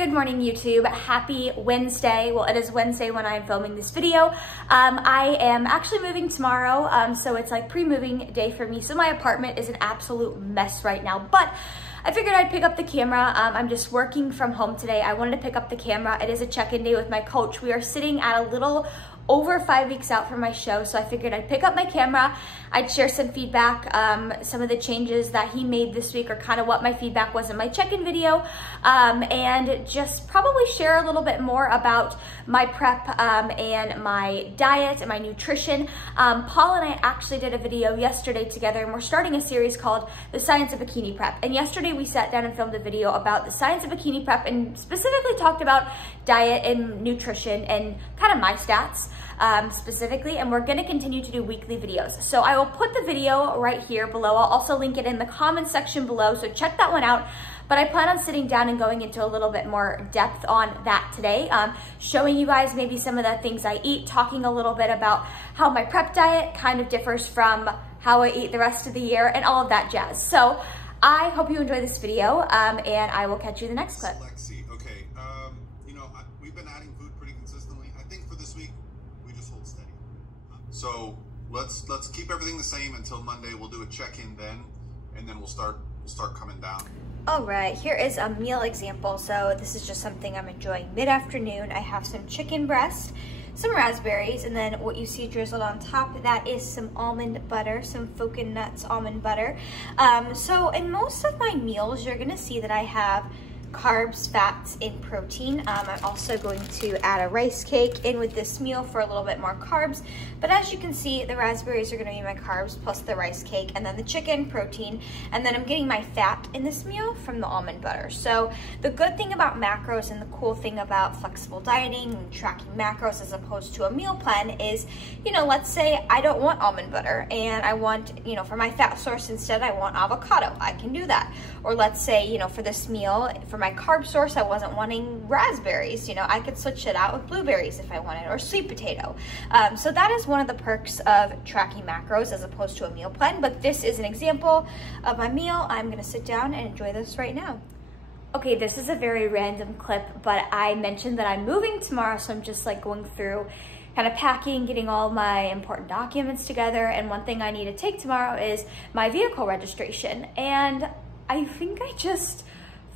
Good morning, YouTube. Happy Wednesday. Well, it is Wednesday when I'm filming this video. I am actually moving tomorrow, so it's like pre-moving day for me. So my apartment is an absolute mess right now, but I figured I'd pick up the camera. I'm just working from home today. I wanted to pick up the camera. It is a check-in day with my coach. We are sitting at a little over 5 weeks out from my show, so I figured I'd pick up my camera, I'd share some feedback, some of the changes that he made this week, or kind of what my feedback was in my check-in video, and just probably share a little bit more about my prep and my diet and my nutrition. Paul and I actually did a video yesterday together, and we're starting a series called The Science of Bikini Prep, and yesterday we sat down and filmed a video about the science of bikini prep and specifically talked about diet and nutrition and kind of my stats specifically, and we're gonna continue to do weekly videos. So I will put the video right here below. I'll also link it in the comments section below, so check that one out. But I plan on sitting down and going into a little bit more depth on that today, showing you guys maybe some of the things I eat, talking a little bit about how my prep diet kind of differs from how I eat the rest of the year and all of that jazz. So I hope you enjoy this video, and I will catch you in the next clip. Okay, we've been adding food pretty consistently. I think for this week, we just hold steady. So let's keep everything the same until Monday. We'll do a check-in then, and then we'll start coming down. All right, here is a meal example. So this is just something I'm enjoying mid-afternoon. I have some chicken breast, some raspberries, and then what you see drizzled on top of that is some almond butter, some Focin Nuts almond butter. So in most of my meals, you're gonna see that I have carbs, fats, and protein. I'm also going to add a rice cake in with this meal for a little bit more carbs. But as you can see, the raspberries are gonna be my carbs plus the rice cake, and then the chicken, protein, and then I'm getting my fat in this meal from the almond butter. So the good thing about macros and the cool thing about flexible dieting and tracking macros as opposed to a meal plan is, let's say I don't want almond butter and I want, for my fat source instead, I want avocado. I can do that. Or let's say, for this meal, for my carb source, I wasn't wanting raspberries. I could switch it out with blueberries if I wanted, or sweet potato. So that is one of the perks of tracking macros as opposed to a meal plan, but this is an example of my meal. I'm gonna sit down and enjoy this right now. Okay, this is a very random clip, but I mentioned that I'm moving tomorrow, so I'm just like going through kind of packing, getting all my important documents together, and one thing I need to take tomorrow is my vehicle registration, and I think I just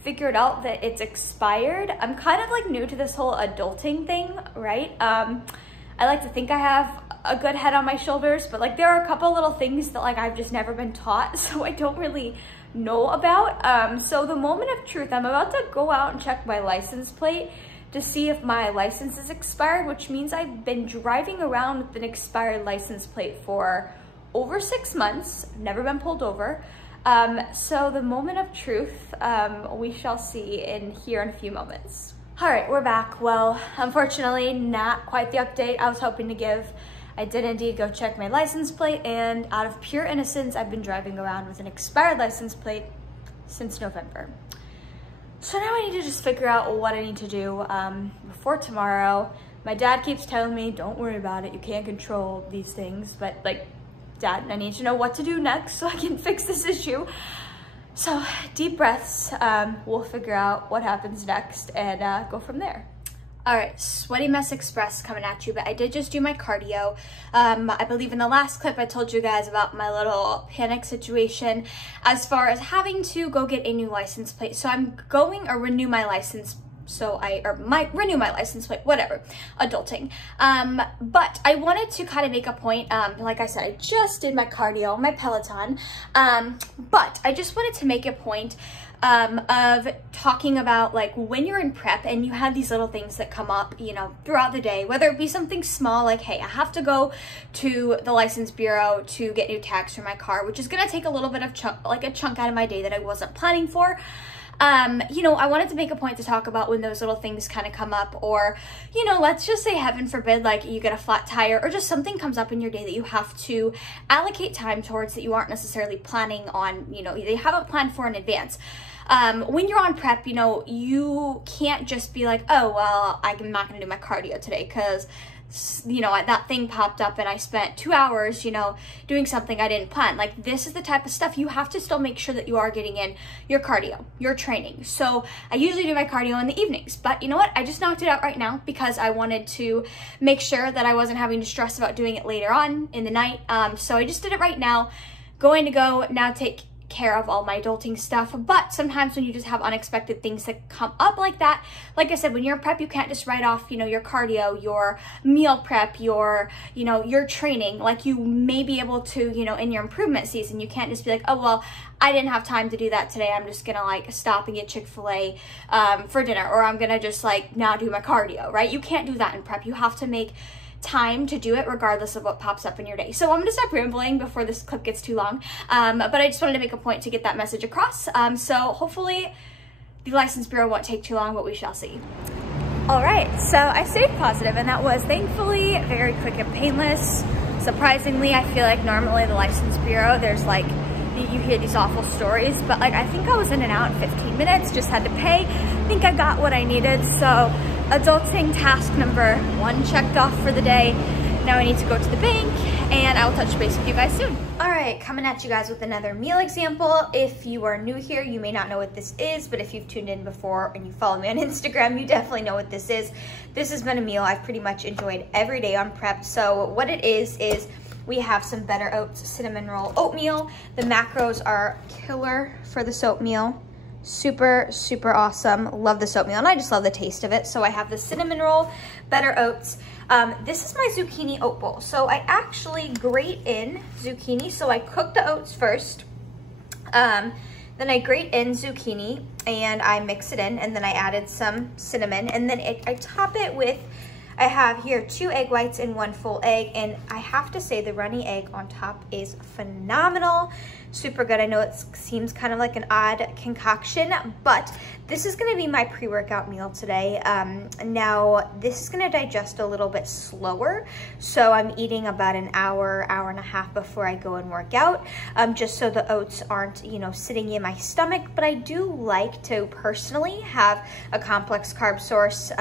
figured out that it's expired. I'm kind of like new to this whole adulting thing, right? I like to think I have a good head on my shoulders, but like there are a couple little things that like I've just never been taught, so I don't really know about. So the moment of truth, I'm about to go out and check my license plate to see if my license is expired, which means I've been driving around with an expired license plate for over 6 months, never been pulled over. So the moment of truth, we shall see here in a few moments. All right, we're back. Well, unfortunately, not quite the update I was hoping to give. I did indeed go check my license plate, and out of pure innocence, I've been driving around with an expired license plate since November. So now I need to just figure out what I need to do before tomorrow. My dad keeps telling me, don't worry about it, you can't control these things, but like, Dad, I need to know what to do next so I can fix this issue. So deep breaths, we'll figure out what happens next and go from there. All right, Sweaty Mess Express coming at you, but I did just do my cardio. I believe in the last clip I told you guys about my little panic situation as far as having to go get a new license plate. So I'm going to renew my license renew my license plate, whatever, adulting. But I wanted to kind of make a point, like I said, I just did my cardio, my Peloton, but I just wanted to make a point of talking about like when you're in prep and you have these little things that come up, throughout the day, whether it be something small like, hey, I have to go to the license bureau to get new tags for my car, which is gonna take a little bit of a chunk out of my day that I wasn't planning for. I wanted to make a point to talk about when those little things kind of come up, or, let's just say heaven forbid, like you get a flat tire or just something comes up in your day that you have to allocate time towards that you aren't necessarily planning on, they haven't planned for in advance. When you're on prep, you can't just be like, oh, well, I'm not going to do my cardio today because you know, that thing popped up and I spent 2 hours, you know, doing something I didn't plan. Like, this is the type of stuff you have to still make sure that you are getting in your cardio, your training. So I usually do my cardio in the evenings, but you know what? I just knocked it out right now because I wanted to make sure that I wasn't having to stress about doing it later on in the night. So I just did it right now. Going to go now take care of all my adulting stuff. But sometimes when you just have unexpected things that come up like that, like I said, when you're in prep, you can't just write off, you know, your cardio, your meal prep, your, you know, your training. Like, you may be able to, you know, in your improvement season, you can't just be like, oh, well, I didn't have time to do that today. I'm just gonna like stop and get Chick-fil-A for dinner, or I'm gonna just like not do my cardio, right? You can't do that in prep. You have to make time to do it regardless of what pops up in your day. So I'm gonna stop rambling before this clip gets too long, but I just wanted to make a point to get that message across. So hopefully the License Bureau won't take too long, but we shall see. All right, so I stayed positive, and that was thankfully very quick and painless. Surprisingly, I feel like normally the License Bureau, there's like, you hear these awful stories, but like I think I was in and out in 15 minutes, just had to pay. I think I got what I needed. So adulting task number 1 checked off for the day. Now I need to go to the bank, and I will touch base with you guys soon. All right, coming at you guys with another meal example. If you are new here, you may not know what this is, but if you've tuned in before and you follow me on Instagram, you definitely know what this is. This has been a meal I've pretty much enjoyed every day on prep. So what it is we have some Better Oats cinnamon roll oatmeal. The macros are killer for this oatmeal. Super, super awesome. Love this oatmeal, and I just love the taste of it. So I have the cinnamon roll, Better Oats. This is my zucchini oat bowl. So I actually grate in zucchini. So I cook the oats first. Then I grate in zucchini and I mix it in, and then I added some cinnamon, and then I top it with, I have here 2 egg whites and 1 full egg, and I have to say the runny egg on top is phenomenal. Super good. I know it seems kind of like an odd concoction, but this is gonna be my pre-workout meal today. Now this is gonna digest a little bit slower, so I'm eating about an hour, hour and a half before I go and work out, just so the oats aren't, you know, sitting in my stomach. But I do like to personally have a complex carb source.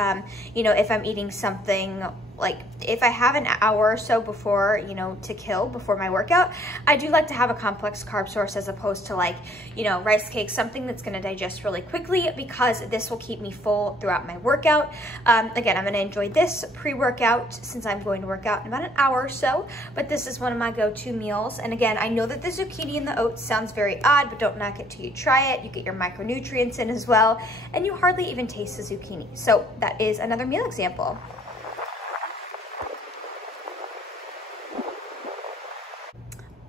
You know, if I'm eating something, like if I have an hour or so before, you know, to kill before my workout, I do like to have a complex carb source as opposed to like, you know, rice cakes, something that's going to digest really quickly, because this will keep me full throughout my workout. Again, I'm going to enjoy this pre-workout since I'm going to work out in about an hour or so, but this is one of my go-to meals. And again, I know that the zucchini and the oats sounds very odd, but don't knock it till you try it. You get your micronutrients in as well, and you hardly even taste the zucchini. So that is another meal example.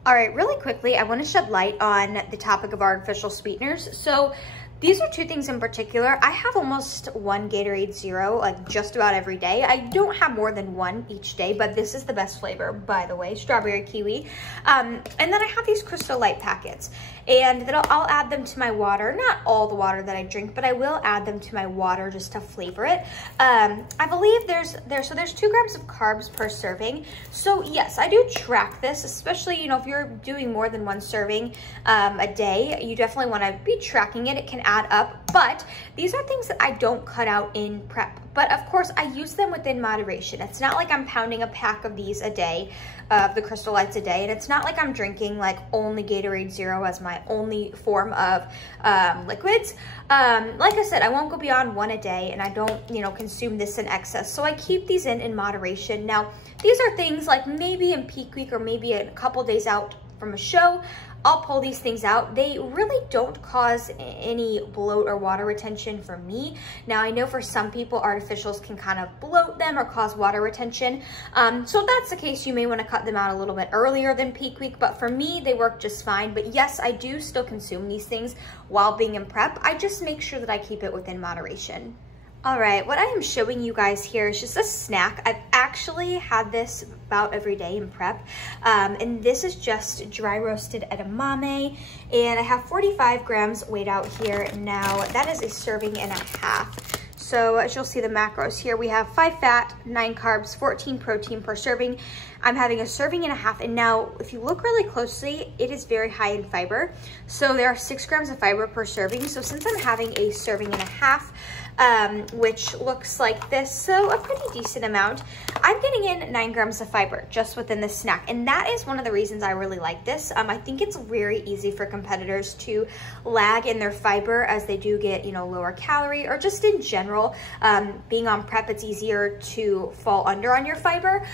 All right, really quickly, I want to shed light on the topic of artificial sweeteners. So these are 2 things in particular. I have almost 1 Gatorade Zero, like just about every day. I don't have more than 1 each day, but this is the best flavor, by the way, strawberry kiwi. And then I have these Crystal Light packets, and then I'll add them to my water. Not all the water that I drink, but I will add them to my water just to flavor it. I believe there's 2 grams of carbs per serving. So yes, I do track this, especially, you know, if you're doing more than 1 serving a day, you definitely want to be tracking it. It can add up, but these are things that I don't cut out in prep. But of course, I use them within moderation. It's not like I'm pounding a pack of these a day, of the Crystal Lights a day, and it's not like I'm drinking like only Gatorade Zero as my only form of liquids. Like I said, I won't go beyond 1 a day, and I don't, you know, consume this in excess. So I keep these in moderation. Now, these are things like maybe in peak week or maybe a couple days out from a show, I'll pull these things out. They really don't cause any bloat or water retention for me. Now, I know for some people, artificials can kind of bloat them or cause water retention. So if that's the case, you may want to cut them out a little bit earlier than peak week, but for me, they work just fine. But yes, I do still consume these things while being in prep. I just make sure that I keep it within moderation. All right, what I am showing you guys here is just a snack. I've actually had this about every day in prep, and this is just dry roasted edamame, and I have 45 grams weighed out here. Now, that is a serving and a half. So as you'll see the macros here, we have 5 fat, 9 carbs, 14 protein per serving. I'm having a serving and a half. And now if you look really closely, it is very high in fiber. So there are 6 grams of fiber per serving. So since I'm having a serving and a half, which looks like this, so a pretty decent amount, I'm getting in 9 grams of fiber just within this snack. And that is one of the reasons I really like this. I think it's very easy for competitors to lag in their fiber as they do get, you know, lower calorie, or just in general, being on prep, it's easier to fall under on your fiber.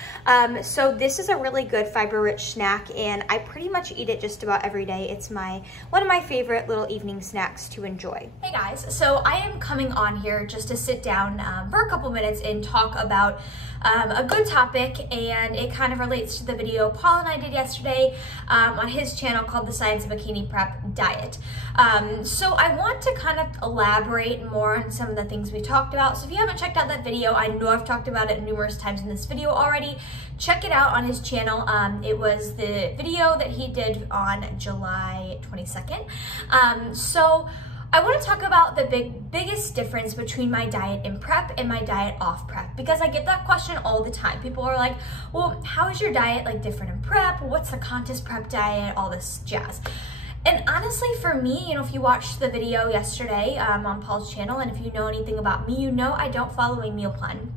So this is a really good fiber-rich snack, and I pretty much eat it just about every day. It's one of my favorite little evening snacks to enjoy. Hey guys, so I am coming on here just to sit down for a couple minutes and talk about a good topic, and it kind of relates to the video Paul and I did yesterday on his channel called The Science of Bikini Prep Diet. So I want to kind of elaborate more on some of the things we talked about. So if you haven't checked out that video, I know I've talked about it numerous times in this video already. Check it out on his channel. It was the video that he did on July 22nd. So I want to talk about the biggest difference between my diet in prep and my diet off prep, because I get that question all the time. People are like, well, how is your diet like different in prep? What's the contest prep diet? All this jazz. And honestly, for me, you know, if you watched the video yesterday on Paul's channel, and if you know anything about me, you know I don't follow a meal plan.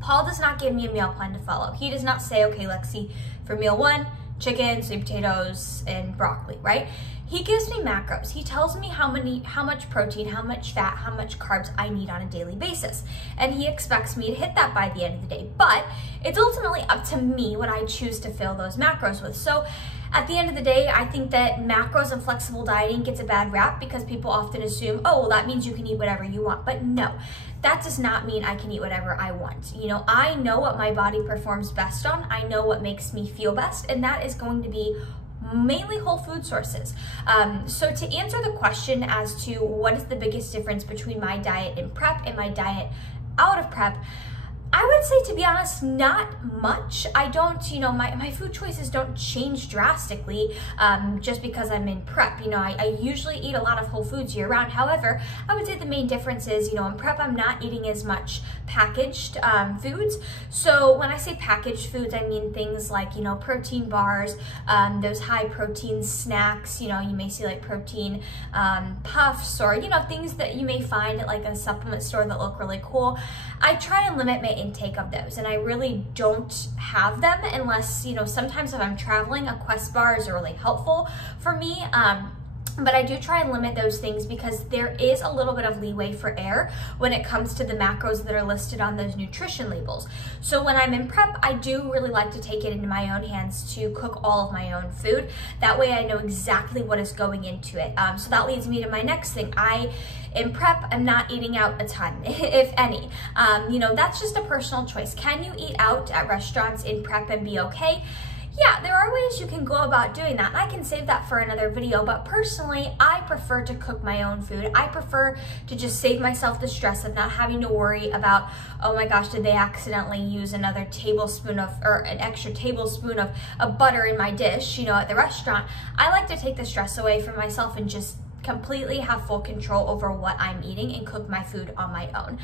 Paul does not give me a meal plan to follow. He does not say, okay, Lexi, for meal 1, chicken, sweet potatoes, and broccoli, right? He gives me macros. He tells me how much protein, how much fat, how much carbs I need on a daily basis. And he expects me to hit that by the end of the day. But it's ultimately up to me what I choose to fill those macros with. So at the end of the day, I think that macros and flexible dieting gets a bad rap because people often assume, oh, well, that means you can eat whatever you want. But no, that does not mean I can eat whatever I want. You know, I know what my body performs best on. I know what makes me feel best, and that is going to be mainly whole food sources. So to answer the question as to what is the biggest difference between my diet in prep and my diet out of prep, I would say, to be honest, not much. I don't, you know, my food choices don't change drastically just because I'm in prep. You know, I usually eat a lot of whole foods year round. However, I would say the main difference is, you know, in prep, I'm not eating as much packaged foods. So when I say packaged foods, I mean things like, you know, protein bars, those high protein snacks, you know, you may see like protein puffs, or, you know, things that you may find at like a supplement store that look really cool. I try and limit my intake of those, and I really don't have them unless, you know, sometimes if I'm traveling, a Quest bar is really helpful for me. But I do try and limit those things because there is a little bit of leeway for error when it comes to the macros that are listed on those nutrition labels. So when I'm in prep, I do really like to take it into my own hands to cook all of my own food. That way I know exactly what is going into it. So that leads me to my next thing. In prep, I'm not eating out a ton, if any. You know, that's just a personal choice. Can you eat out at restaurants in prep and be okay? Yeah, there are ways you can go about doing that. I can save that for another video, but personally, I prefer to cook my own food. I prefer to just save myself the stress of not having to worry about, oh my gosh, did they accidentally use another tablespoon of, or an extra tablespoon of butter in my dish, you know, at the restaurant. I like to take the stress away from myself and just completely have full control over what I'm eating and cook my food on my own.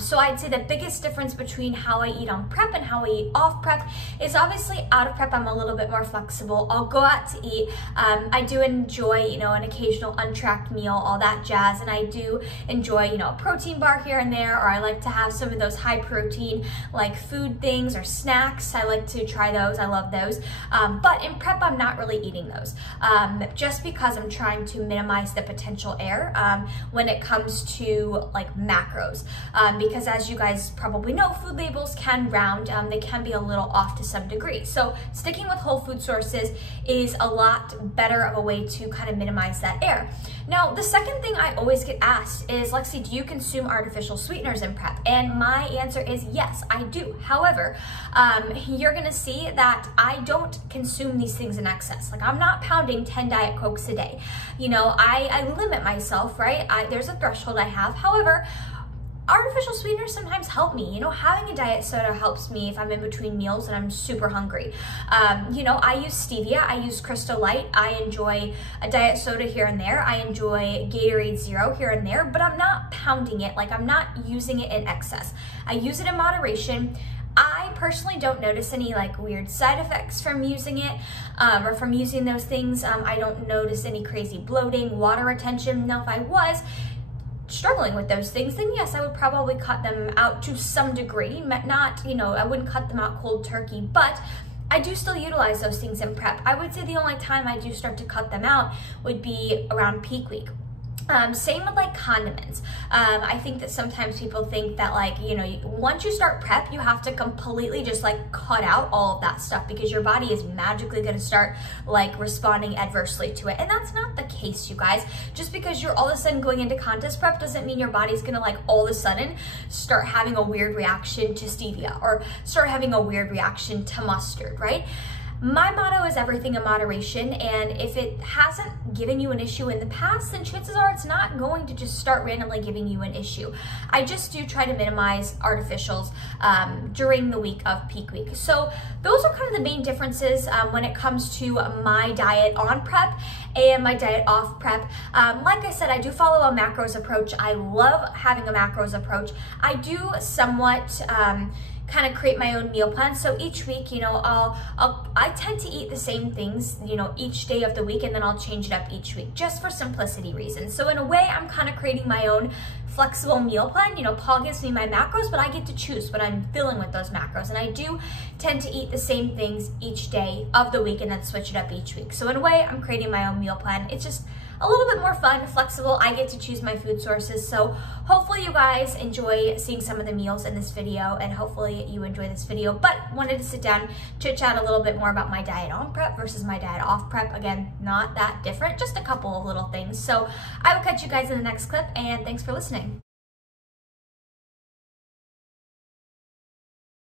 So I'd say the biggest difference between how I eat on prep and how I eat off prep is obviously out of prep, I'm a little bit more flexible. I'll go out to eat. I do enjoy, you know, an occasional untracked meal, all that jazz, and I do enjoy, you know, a protein bar here and there, or I like to have some of those high protein like food things or snacks. I like to try those. I love those. But in prep, I'm not really eating those just because I'm trying to minimize the potential error when it comes to like macros, because as you guys probably know, food labels can round, they can be a little off to some degree. So sticking with whole food sources is a lot better of a way to kind of minimize that error. Now, the second thing I always get asked is, Lexi, do you consume artificial sweeteners in prep? And my answer is yes, I do. However, you're gonna see that I don't consume these things in excess. Like, I'm not pounding 10 Diet Cokes a day. You know, I limit myself, right? There's a threshold I have. However, artificial sweeteners sometimes help me. You know, having a diet soda helps me if I'm in between meals and I'm super hungry. You know, I use stevia, I use Crystal Light, I enjoy a diet soda here and there, I enjoy Gatorade Zero here and there, but I'm not pounding it, like I'm not using it in excess. I use it in moderation. I personally don't notice any like weird side effects from using it or from using those things. I don't notice any crazy bloating, water retention. Now, if I was struggling with those things, then yes, I would probably cut them out to some degree. Not, you know, I wouldn't cut them out cold turkey, but I do still utilize those things in prep. I would say the only time I do start to cut them out would be around peak week. Same with like condiments. I think that sometimes people think that like, you know, once you start prep, you have to completely just like cut out all of that stuff because your body is magically going to start like responding adversely to it. And that's not the case, you guys. Just because you're all of a sudden going into contest prep doesn't mean your body's going to like all of a sudden start having a weird reaction to stevia or start having a weird reaction to mustard, right? My motto is everything in moderation, and if it hasn't given you an issue in the past, then chances are it's not going to just start randomly giving you an issue. I just do try to minimize artificials during the week of peak week. So those are kind of the main differences when it comes to my diet on prep and my diet off prep. Like I said, I do follow a macros approach. I love having a macros approach. I do somewhat kind of create my own meal plan. So each week, you know, I tend to eat the same things, you know, each day of the week, and then I'll change it up each week just for simplicity reasons. So in a way, I'm kind of creating my own flexible meal plan. You know, Paul gives me my macros, but I get to choose what I'm filling with those macros. And I do tend to eat the same things each day of the week and then switch it up each week. So in a way, I'm creating my own meal plan. It's just a little bit more fun, flexible. I get to choose my food sources. So hopefully you guys enjoy seeing some of the meals in this video, and hopefully you enjoy this video, but wanted to sit down, chit chat a little bit more about my diet on prep versus my diet off prep. Again, not that different, just a couple of little things. So I will catch you guys in the next clip, and thanks for listening.